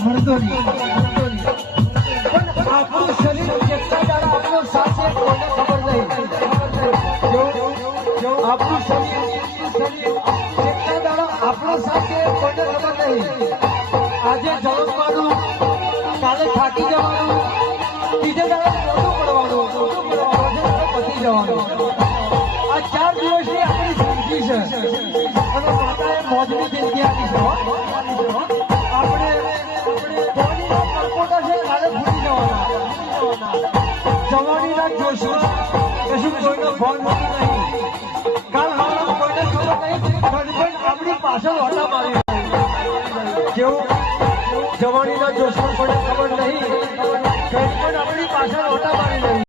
મર્દોની પણ આપણું શરીર કેટલા દાડા આપણો સાચે કોને ખબર નહીં આપણું શરીર કેટલા દાડા આપણો સાચે કોને ખબર નહીં આજે જવાનું કાલે થાકી જવાનું બીજે દાડે મોટું પડવાનું પતી જવાનું આ 4 દિવસની આપણી જિંદગી છે અને માતાએ મોજની જિંદગી આપી છે આપણે બોડીનો પરપોટા છે કાલે ભૂલી જવાના જવાનીના જોશમાં કશું કોઈનો ફોન નથી નહીં કાલ હાલમાં કોઈને ખબર નહીં પણ આપણી પાછળ હોટા મારી કેવું જવાનીના જોશમાં કોઈને ખબર નહીં પણ આપણી પાછળ હોટા મારી નહીં